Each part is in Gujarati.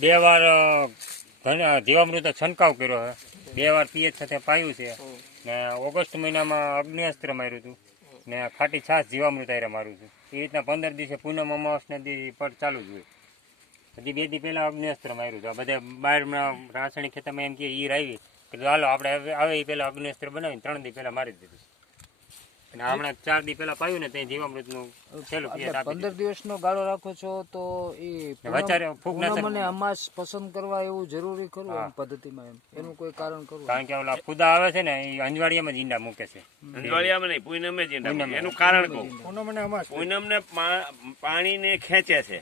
બે વાર જીવામૃત છંટકાવ કર્યો છે, 2 વાર પીએચ સાથે પાયું છે ને ઓગસ્ટ મહિનામાં અગ્નિઅસ્ત્ર માર્યું હતું ને ખાટી છાશ જીવામૃત આરે મારું છું. એ રીતના 15 દિવસે પૂનમ અમાસના દી પર ચાલુ જ હોય. હજી 2 દી પહેલા અગ્નિઅસ્ત્ર માર્યું હતું. આ બધા બહારના રાસાયણિક ખેતરમાં એમ કે ઈર આવી કે હાલો આપણે આવે એ પહેલા અગ્નિઅસ્ત્ર બનાવીને 3 દી પહેલા મારી દીધું. અને હમણાં 4 દી પહેલા પાયું ને ત્યાં જીવામૃતનું છેલ્લું પીએચ આપી 15 દિવસનો ગાળો રાખો છો તો એ મને અમાસ પસંદ કરવા એવું જરૂરી ખરું એમ પદ્ધતિમાં એમ એનું કોઈ કારણ ખરું? કારણ કે ઓલા ખુદા આવે છે ને એ અંજવાળિયામાં જ ઈંડા મૂકે છે. અંજવાળિયામાં નહીં, પૂનમે જ ઈંડા મૂકે. એનું કારણ કહું, પૂનમને પાણીને ખેંચે છે.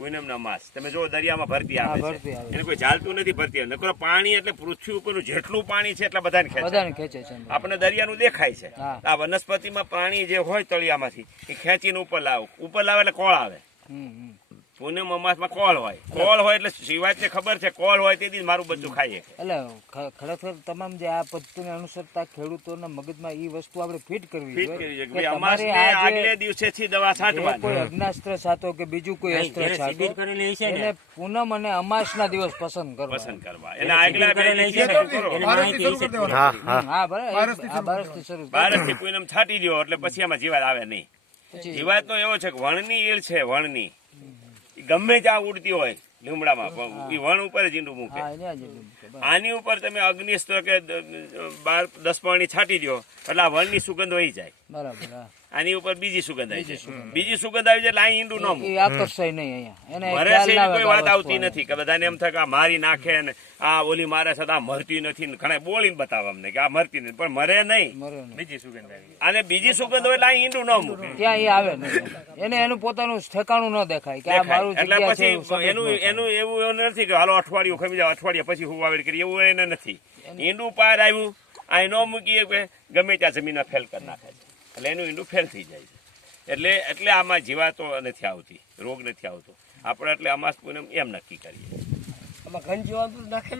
પૂનમના માસ તમે જો દરિયામાં ભરતી આવે છે, એને કોઈ ઝાલતું નથી ભરતી. નકર પાણી એટલે પૃથ્વી ઉપરનું જેટલું પાણી છે એટલા બધાને ખેંચે છે. આપણે દરિયાનું દેખાય છે. આ વનસ્પતિમાં પાણી જે હોય તળિયામાંથી એ ખેંચીને ઉપર લાવે એટલે કોળ આવે. પૂનમ અમાસમાં કોળ હોય એટલે શિવાજી ખબર છે કોળ હોય તેથી મારું બચ્ચું ખાઈએ. એટલે ખરેખર તમામ જે આ પદ્ધતિને અનુસરતા ખેડૂતોના મગજમાં એ વસ્તુ આપણે ફિટ કરવી જોઈએ. અમાસને આગલે દિવસેથી દવા છાંટવાની. કોઈ અગ્નાસ્ત્ર છાંટો કે બીજું કોઈ અસ્ત્ર છાંટો એટલે પૂનમ અને અમાસના દિવસ પસંદ કરવા. એને આગલા 2 બારસથી પૂનમ છાંટી દો એટલે પછી એમાં જીવાત આવે નહીં. જીવાત તો એવો છે કે વણની ઈળ છે, વણની ગમે ત્યાં ઉડતી હોય લીમડામાં એ વણ ઉપર જ ઈંડું મૂકે. આની ઉપર તમે અગ્નિસ્ત્ર કે 10 પાણી છાંટી દો એટલે આ વણની સુગંધ વહી જાય. બરાબર. આની ઉપર બીજી સુગંધ આવી જાય. બીજી સુગંધ આવી જાય એટલે આ ઈંડું ન મૂકે. આકર્ષાય નહીં. મરે છે એની કોઈ વાત આવતી નથી કે બધાને એમ થાય કે આ મારી નાખે ને આ ઓલી મારે છે આ મરતી નથી. ઘણા બોલીને બતાવે અમને કે આ મરતી નથી, પણ મરે નહીં. બીજી સુગંધ આવી અને બીજી સુગંધ હોય એટલે આ ઈંડું ન મૂકે. ત્યાં એ આવે એને એનું પોતાનું ઠેકાણું ન દેખાય કે આ મારું. એટલે પછી એનું એવું નથી કે હાલો અઠવાડિયું ખમી જાવ, અઠવાડિયા પછી હું વાવેતર કરી, એવું એને નથી. ઈંડું પાર આવ્યું આ ન મૂકીએ કે ગમે ત્યાં જમીનમાં ફેલ કરી નાખે છે એટલે એનું ઈંડું ફેલ થઈ જાય છે. એટલે આમાં જીવાતો નથી આવતી, રોગ નથી આવતો. આપણે એટલે અમાસ પૂનમ એમ નક્કી કરીએ. આમાં ઘન જીવામૃત નાખેલું